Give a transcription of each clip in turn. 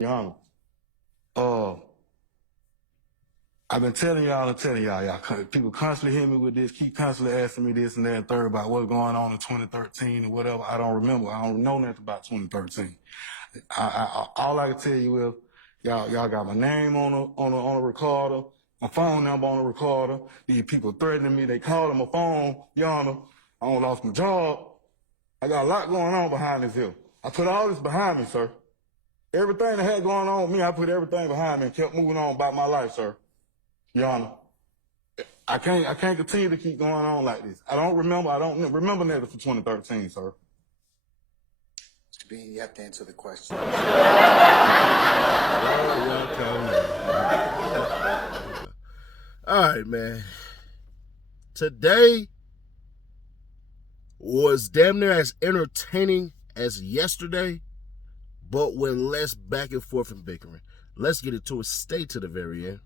Your Honor, uh, I've been telling y'all and telling y'all, people constantly hit me with this, keep constantly asking me this and that and third about what's going on in 2013 or whatever. I don't remember. I don't know nothing about 2013. All I can tell you is, y'all got my name on a recorder, my phone number on a recorder. These people threatening me. They calling my phone. Your Honor, I done lost my job. I got a lot going on behind this here. I put all this behind me, sir. Everything that had going on with me, I put everything behind me and kept moving on about my life, sir. Your Honor, I can't continue to keep going on like this. I don't remember nothing from 2013, sir. Mr. Bean, you have to answer the question. All right, man. Today was damn near as entertaining as yesterday, but with less back and forth and bickering. Let's get into it. Stay to the very end.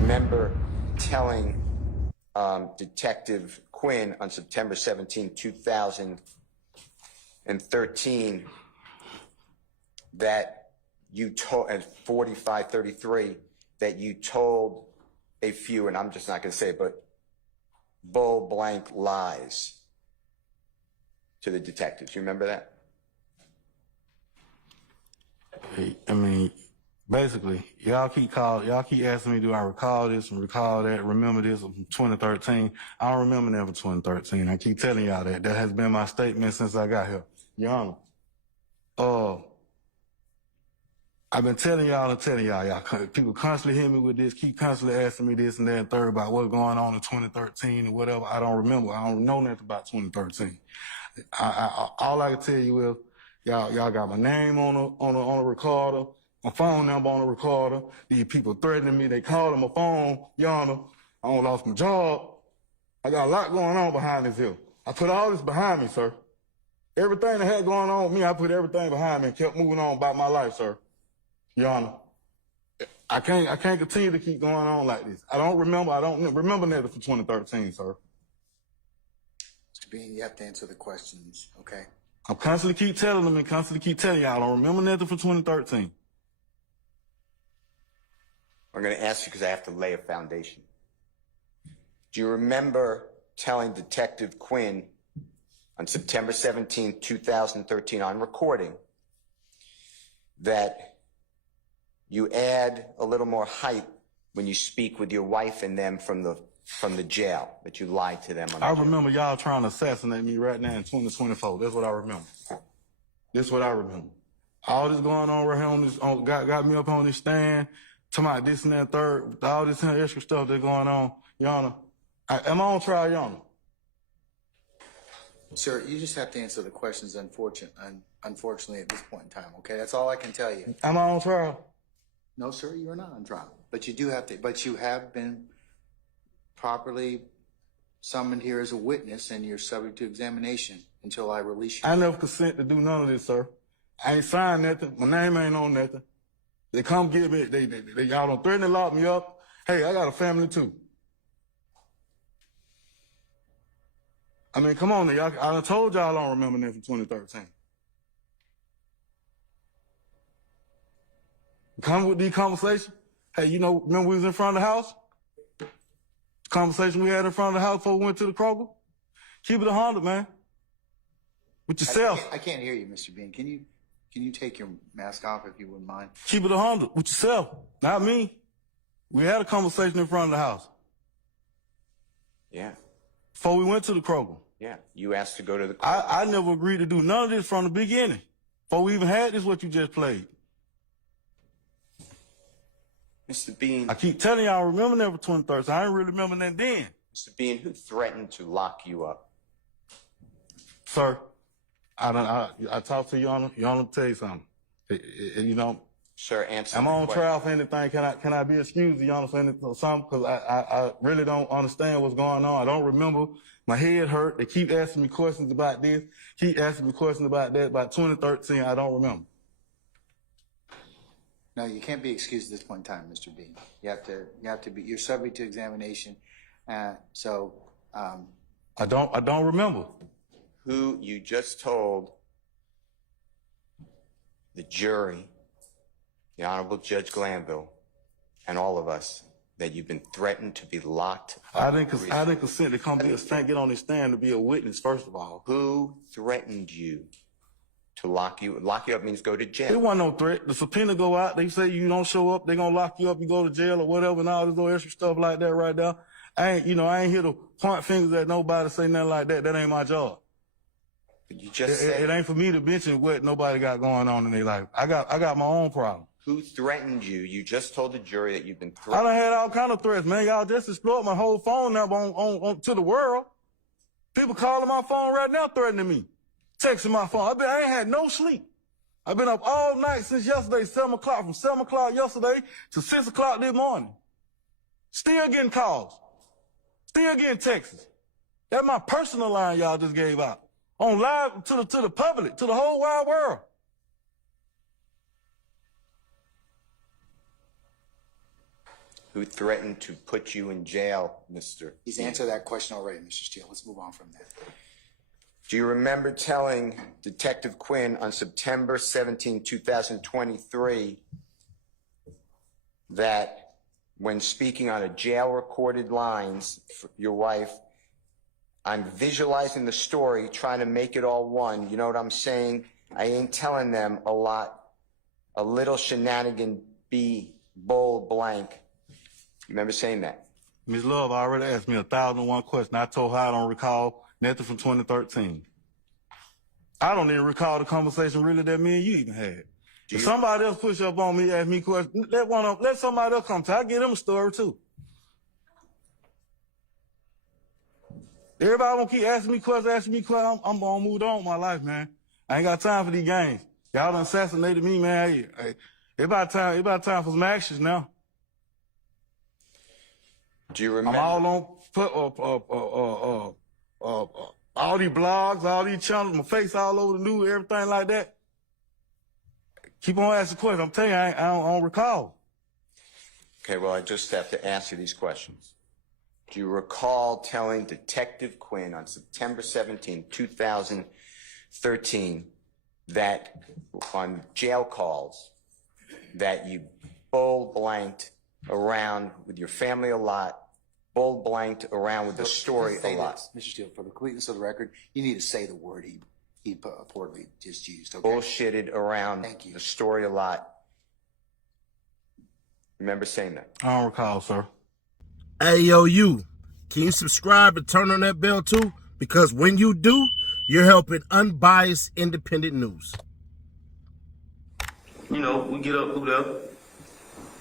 Remember telling Detective Quinn on September 17, 2013 that you told, at 45:33, that you told a few, and I'm just not going to say it, but bull blank lies to the detectives. You remember that? I mean, basically, y'all keep asking me, do I recall this and recall that, remember this from 2013? I don't remember that from 2013. I keep telling y'all that. That has been my statement since I got here. Your Honor, I've been telling y'all and telling y'all, people constantly hit me with this, keep constantly asking me this and that and third about what's going on in 2013 or whatever. I don't remember. I don't know nothing about 2013. All I can tell you is, y'all got my name on a recorder, my phone number on a recorder. These people threatening me. They calling my phone. Your Honor, I done lost my job. I got a lot going on behind this here. I put all this behind me, sir. Everything that had going on with me, I put everything behind me and kept moving on about my life, sir. Your Honor, I can't continue to keep going on like this. I don't remember nothing from 2013, sir. Mr. Bean, you have to answer the questions, okay? I'm constantly keep telling them and constantly keep telling y'all I don't remember nothing from 2013. I'm going to ask you because I have to lay a foundation. Do you remember telling Detective Quinn on September 17, 2013, on recording, that you add a little more height when you speak with your wife and them from the jail, that you lied to them on the I jail? remember y'all trying to assassinate me right now in 2024. That's what I remember. That's what I remember. All this going on right here on this, got me up on this stand, talking about this and that third, all this extra stuff that's going on. Your Honor, am I on trial, Your Honor? Sir, you just have to answer the questions, unfortunately, at this point in time, okay? That's all I can tell you. Am I on trial? No, sir, you're not on trial. But you have been properly summoned here as a witness, and you're subject to examination until I release you. I never consent to do none of this, sir. I ain't signed nothing. My name ain't on nothing. They come get me. Y'all don't threaten to lock me up. Hey, I got a family too. I mean, come on, y'all. I told y'all I don't remember that from 2013. Come with these conversations. Hey, remember we was in front of the house? Conversation we had in front of the house before we went to the Kroger? Keep it 100, man. With yourself. I can't hear you, Mr. Bean. Can you take your mask off if you wouldn't mind? Keep it 100 with yourself, not me. We had a conversation in front of the house. Yeah. Before we went to the Kroger. Yeah. You asked to go to the Kroger. I never agreed to do none of this from the beginning. Before we even had this, what you just played. Mr. Bean. I keep telling y'all I remember that for 2013. I didn't really remember that then. Mr. Bean, who threatened to lock you up? Sir, I talked to Your Honor. Your Honor, tell you something. Sir, answer. Am I on trial for anything? Can I be excused, Your Honor, for anything or something? Because I really don't understand what's going on. I don't remember. My head hurt. They keep asking me questions about this. Keep asking me questions about that. About 2013, I don't remember. No, you can't be excused at this point in time, Mr. Bean. You're subject to examination. I don't remember. Who, you just told the jury the Honorable Judge Glanville, and all of us that you've been threatened to be locked up. I didn't consent to come get on this stand to be a witness, first of all. Who threatened you to lock you? Lock you up means go to jail. There wasn't no threat. The subpoena go out. They say you don't show up, they're going to lock you up, you go to jail or whatever, and all this little extra stuff like that right there. I ain't here to point fingers at nobody, say nothing like that. That ain't my job. You just said It ain't for me to mention what nobody got going on in their life. I got my own problem. who threatened you? You just told the jury that you've been I threatened. done had all kind of threats, man. Y'all just explored my whole phone number on to the world. People calling my phone right now threatening me, texting my phone. I ain't had no sleep. I've been up all night since yesterday, 7 o'clock, from 7 o'clock yesterday to 6 o'clock this morning. Still getting calls. Still getting texts. That's my personal line y'all just gave out. On live to the public, to the whole wide world. Who threatened to put you in jail, Mr. He's answered that question already, Mr. Steele. Let's move on from that. Do you remember telling Detective Quinn on September 17, 2023, that when speaking on a jail-recorded lines for your wife, I'm visualizing the story, trying to make it all one. You know what I'm saying? I ain't telling them a lot. A little shenanigan, be bold blank. You remember saying that? Ms. Love already asked me 1,001 questions. I told her I don't recall nothing from 2013. I don't even recall the conversation really that me and you even had. If somebody else push up on me, ask me questions, let somebody else come to. I give them a story too. Everybody gonna keep asking me questions. I'm gonna move on with my life, man. I ain't got time for these games. Y'all done assassinated me, man. Hey, it's about time for some actions now. Do you remember? I'm all on all these blogs, all these channels, my face all over the news, everything like that. Keep on asking questions. I'm telling you, I don't recall. Okay, well, I just have to ask you these questions. Do you recall telling Detective Quinn on September 17, 2013, that on jail calls, that you bold blanked around with your family a lot, bold blanked around with the story a lot? Mr. Steele, for the completeness of the record, you need to say the word he purportedly just used, okay? Bullshitted around Thank you. the story a lot. Remember saying that? I don't recall, sir. Hey, yo, you. Can you subscribe and turn on that bell too? Because when you do, you're helping unbiased, independent news. You know, we get up through there.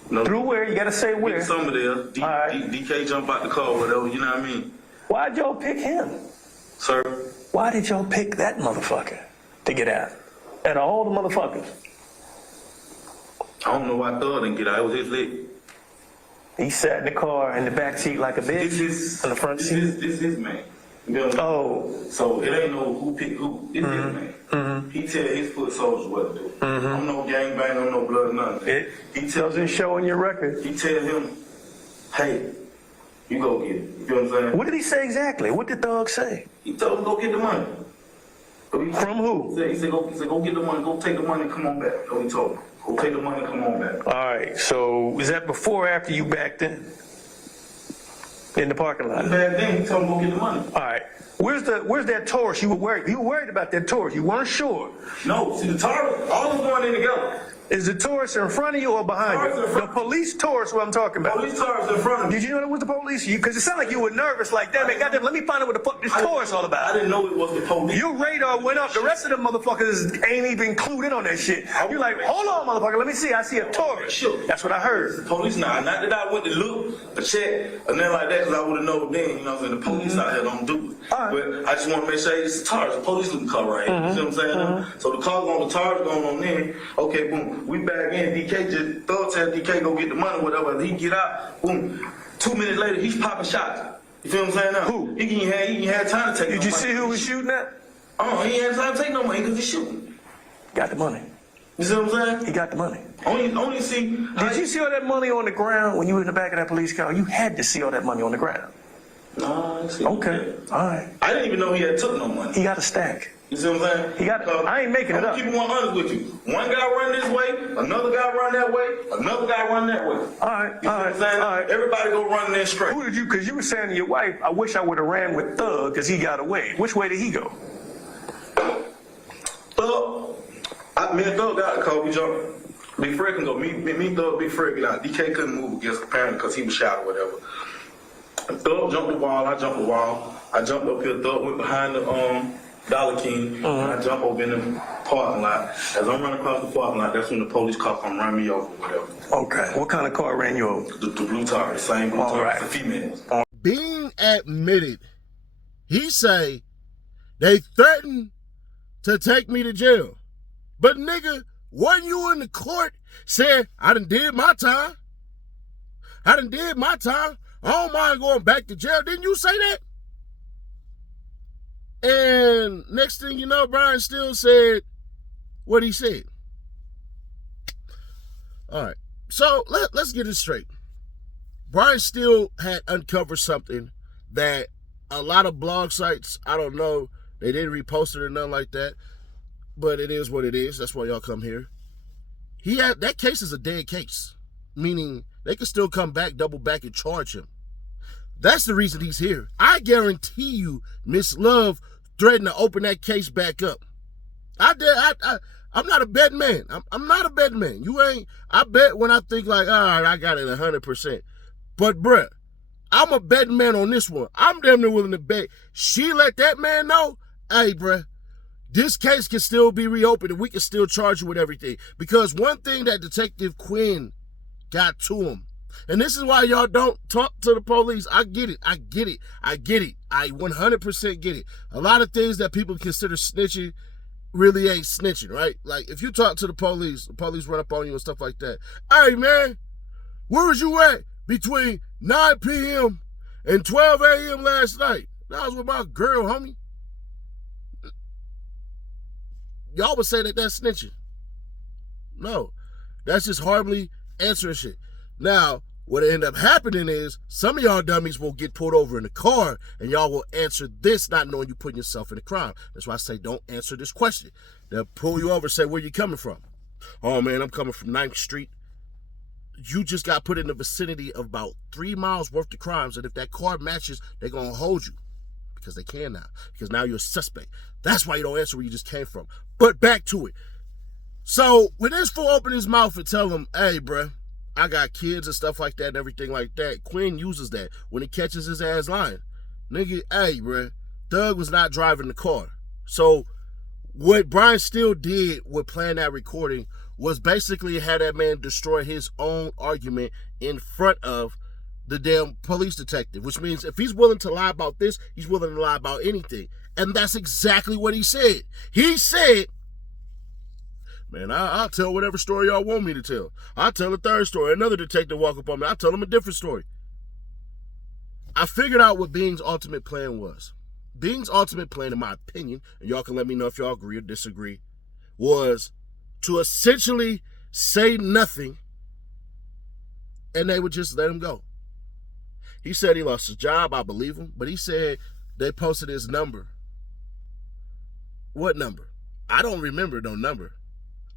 You know, Through where? You gotta say where. get some of there. All right. DK jump out the car, whatever, you know what I mean? Why'd y'all pick him? Sir, Why did y'all pick that motherfucker to get out? Out of all the motherfuckers, I don't know why Thug didn't get out. It was his leg. he sat in the car in the back seat like a bitch, in the front seat. This is man. You know what I'm saying? Oh, So it ain't no who picked who. It's his man. He tell his foot soldiers what to do. I'm no gangbang, I'm no blood, nothing. it He tells doesn't show in your record. He tell him, hey, you go get it. You know what I'm saying? What did he say exactly? What did Thug say? He told him go get the money. From who? He said go get the money, go take the money and come on back. That's what he told him. Go take the money and come on back. All right. So is that before or after you backed in the parking lot? Back then, he told him go get the money. All right. Where's that Taurus you were worried? You were worried about that Taurus. You weren't sure. No, see the Taurus, all of them going in together. Is the Taurus in front of you or behind Taurus you? in front. The police Taurus, what I'm talking about. Police Taurus in front of me. Did you know that was the police? Because it sounded like you were nervous like that. Man, goddamn, let me find out what the fuck this Taurus all I about. didn't know it was the police. Your radar went up. The rest of them motherfuckers ain't even clued in on that shit. You're like, hold on, motherfucker. Let me see. I see a Taurus. Sure. That's what I heard. Police now, not that I went to look, or check, or nothing like that, because I would have known then, you know what I'm saying? The police out here don't do it. All right. But I just want to make sure it's a Taurus, a police looking car right here. You see what I'm saying? So the car going, the Taurus going on there. Okay, boom. We back in. DK just, Thug tell DK go get the money, whatever. He get out, boom. 2 minutes later, he's popping shots. You feel what I'm saying now? Who? He ain't had time to take Did no you money. see who was shooting at? Oh, he ain't had time to take no money because he's shooting. Got the money. You see what I'm saying? He got the money. Only see. Did you see all that money on the ground when you were in the back of that police car? You had to see all that money on the ground. No, I didn't see Okay. All right. I didn't even know he had took no money. He got a stack. You see what I'm saying? He got it. I ain't making it up. I'm keeping one honest with you. One guy run this way, another guy run that way, another guy run that way. All right, You see what I'm saying? all right. Everybody go run there straight. Who did you, because you were saying to your wife, I wish I would have ran with Thug because he got away. Which way did he go? Me and Thug got the car, we jumped. Big Fred can go. Me, Thug, Big Fred get out. DK couldn't move against the parent because he was shot or whatever. And Thug jumped the wall, I jumped the wall. I jumped up here, Thug went behind the Dollar King, and I jump over in the parking lot. As I'm running across the parking lot, that's when the police car come run me over or whatever. Okay. What kind of car ran you over? The blue tar, the same blue tar, right. the female. Being admitted, he say they threatened to take me to jail. But nigga, wasn't you in the court saying, I done did my time? I done did my time. I don't mind going back to jail. Didn't you say that? And next thing you know, Brian still said what he said. All right. So let's get it straight. Brian still had uncovered something that a lot of blog sites, I don't know, they didn't repost it or nothing like that, but it is what it is. That's why y'all come here. That case is a dead case, meaning they can still come back, double back, and charge him. That's the reason he's here. I guarantee you, Miss Love threatened to open that case back up. I'm not a betting man. I'm not a betting man. You ain't. I bet when I think like, all right, I got it 100%. But bruh, I'm a betting man on this one. I'm damn near willing to bet. She let that man know, hey bruh, this case can still be reopened and we can still charge you with everything. Because one thing that Detective Quinn got to him, and this is why y'all don't talk to the police. I get it. I 100% get it. A lot of things that people consider snitching really ain't snitching, right? Like, if you talk to the police run up on you and stuff like that. Hey, man, where was you at between 9 p.m. and 12 a.m. last night? I was with my girl, homie. Y'all would say that that's snitching. No, that's just horribly answering shit. Now, what end up happening is some of y'all dummies will get pulled over in the car and y'all will answer this not knowing you putting yourself in a crime. That's why I say don't answer this question. They'll pull you over and say, where you coming from? Oh man, I'm coming from 9th Street. You just got put in the vicinity of about 3 miles worth of crimes, and if that car matches, they're going to hold you. Because they can now. Because now you're a suspect. That's why you don't answer where you just came from. But back to it. So when this fool open his mouth and tell him, hey, bruh, I got kids and stuff like that and everything like that, Quinn uses that when he catches his ass lying. Nigga, hey, bruh, Thug was not driving the car. So what Brian Steele did with playing that recording was basically have that man destroy his own argument in front of the damn police detective, which means if he's willing to lie about this, he's willing to lie about anything. And that's exactly what he said. He said, man, I'll tell whatever story y'all want me to tell. I'll tell a third story. Another detective walk up on me. I'll tell him a different story. I figured out what Bing's ultimate plan was. Bing's ultimate plan, in my opinion, and y'all can let me know if y'all agree or disagree, was to essentially say nothing and they would just let him go. He said he lost his job. I believe him. But he said they posted his number. What number? I don't remember no number.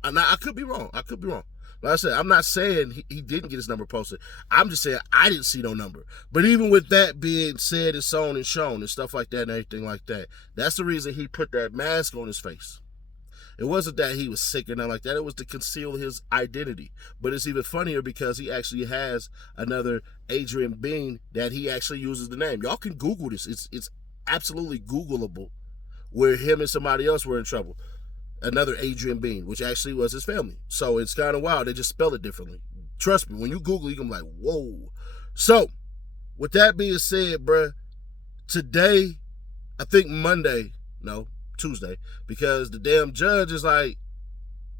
I could be wrong. Like I said, I'm not saying he didn't get his number posted. I'm just saying I didn't see no number. But even with that being said and sewn and shown and stuff like that and everything like that, that's the reason he put that mask on his face. It wasn't that he was sick or nothing like that. It was to conceal his identity. But it's even funnier because he actually has another Adrian Bean that he actually uses the name. Y'all can Google this. It's absolutely Googleable where him and somebody else were in trouble. Another Adrian Bean, which actually was his family. So it's kind of wild. They just spell it differently. Trust me, when you Google, you're going to be like, whoa. So, with that being said, bruh, today, I think Tuesday, because the damn judge is like,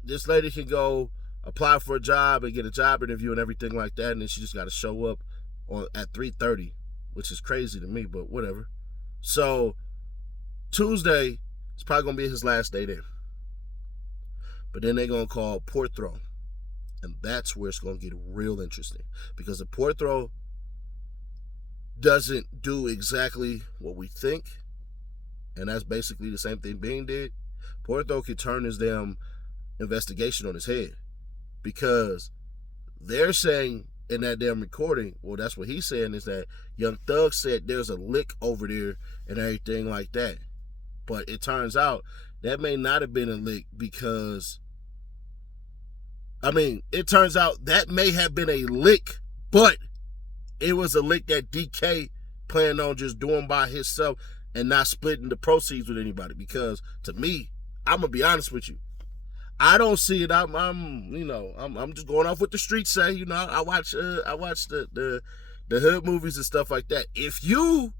this lady can go apply for a job and get a job interview and everything like that, and then she just got to show up at 3:30, which is crazy to me, but whatever. So, Tuesday is probably going to be his last day there. But then they're going to call Porthrow. And that's where it's going to get real interesting. Because the Porthrow doesn't do exactly what we think. and that's basically the same thing Bing did, Porto could turn his damn investigation on his head, because they're saying in that damn recording, well, that's what he's saying, is that Young Thug said there's a lick over there and everything like that. But it turns out that may not have been a lick, because, I mean, it turns out that may have been a lick, but it was a lick that DK planned on just doing by himself and not splitting the proceeds with anybody. Because to me, I'm gonna be honest with you, I don't see it. I'm just going off what the streets say. You know, I watch the hood movies and stuff like that. If you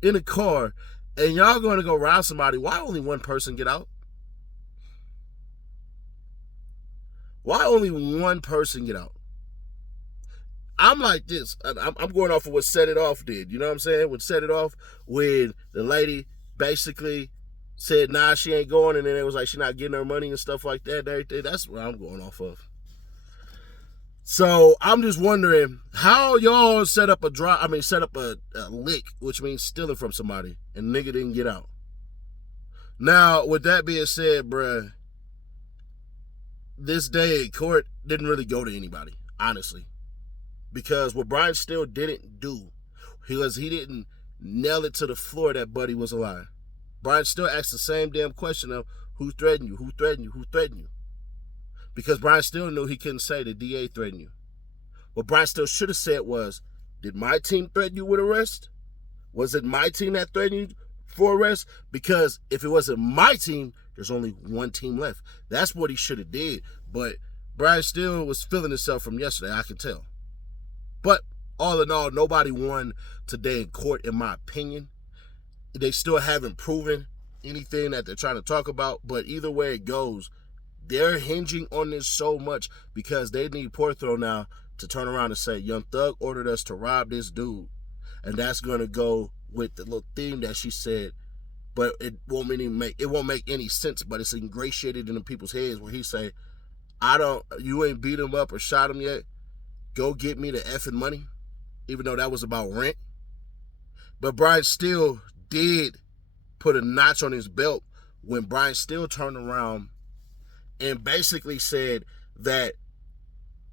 in a car and y'all going to go rob somebody, why only one person get out? Why only one person get out? I'm like this. I'm going off of what Set It Off did. You know what I'm saying? What Set It Off, when the lady basically said, nah, she ain't going, and then it was like she not getting her money and stuff like that and everything. That's what I'm going off of. So I'm just wondering how y'all set up a lick, which means stealing from somebody, and nigga didn't get out. Now, with that being said, bruh, this day in court didn't really go to anybody, honestly. Because what Brian Steele didn't do, he didn't nail it to the floor that Buddy was alive. Brian Steele asked the same damn question of, who threatened you? Who threatened you? Who threatened you? Because Brian Steele knew he couldn't say the DA threatened you. What Brian Steele should have said was, did my team threaten you with arrest? Was it my team that threatened you for arrest? Because if it wasn't my team, there's only one team left. That's what he should have did. But Brian Steele was feeling himself from yesterday, I can tell. But all in all, nobody won today in court, in my opinion. They still haven't proven anything that they're trying to talk about. But either way it goes, they're hinging on this so much because they need Porto now to turn around and say, Young Thug ordered us to rob this dude. And that's going to go with the little theme that she said. But it won't make any sense, but it's ingratiated in the people's heads where he say, you ain't beat him up or shot him yet. Go get me the effing money, even though that was about rent. But Brian Steele did put a notch on his belt when Brian Steele turned around and basically said that,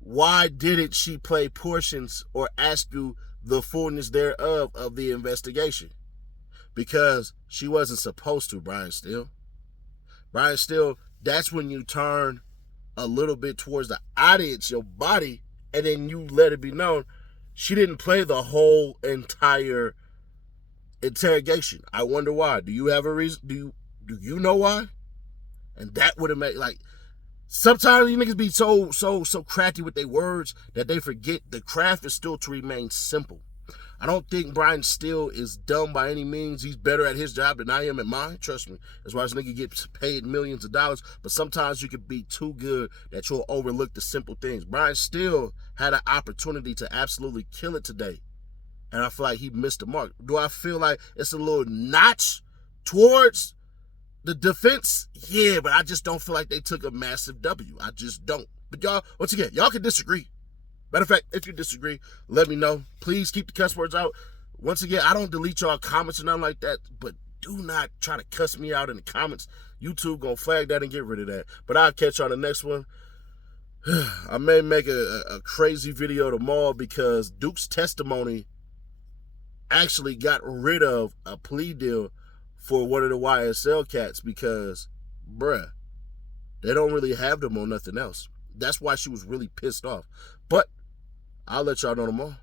why didn't she play portions or ask you the fullness thereof of the investigation? Because she wasn't supposed to, Brian Steele. Brian Steele, that's when you turn a little bit towards the audience, your body, and then you let it be known she didn't play the whole entire interrogation. I wonder why. Do you have a reason? Do you know why? And that would have made, like, sometimes you niggas be so crafty with their words that they forget the craft is still to remain simple. I don't think Brian Steele is dumb by any means. He's better at his job than I am at mine. Trust me. That's why this nigga gets paid millions of dollars. But sometimes you can be too good that you'll overlook the simple things. Brian Steele had an opportunity to absolutely kill it today. And I feel like he missed the mark. Do I feel like it's a little notch towards the defense? Yeah, but I just don't feel like they took a massive W. I just don't. But y'all, once again, y'all can disagree. Matter of fact, if you disagree, let me know. Please keep the cuss words out. Once again, I don't delete y'all comments or nothing like that, but do not try to cuss me out in the comments. YouTube gonna flag that and get rid of that. But I'll catch y'all on the next one. I may make a crazy video tomorrow because Duke's testimony actually got rid of a plea deal for one of the YSL cats because, bruh, they don't really have them on nothing else. That's why she was really pissed off. But I'll let y'all know tomorrow.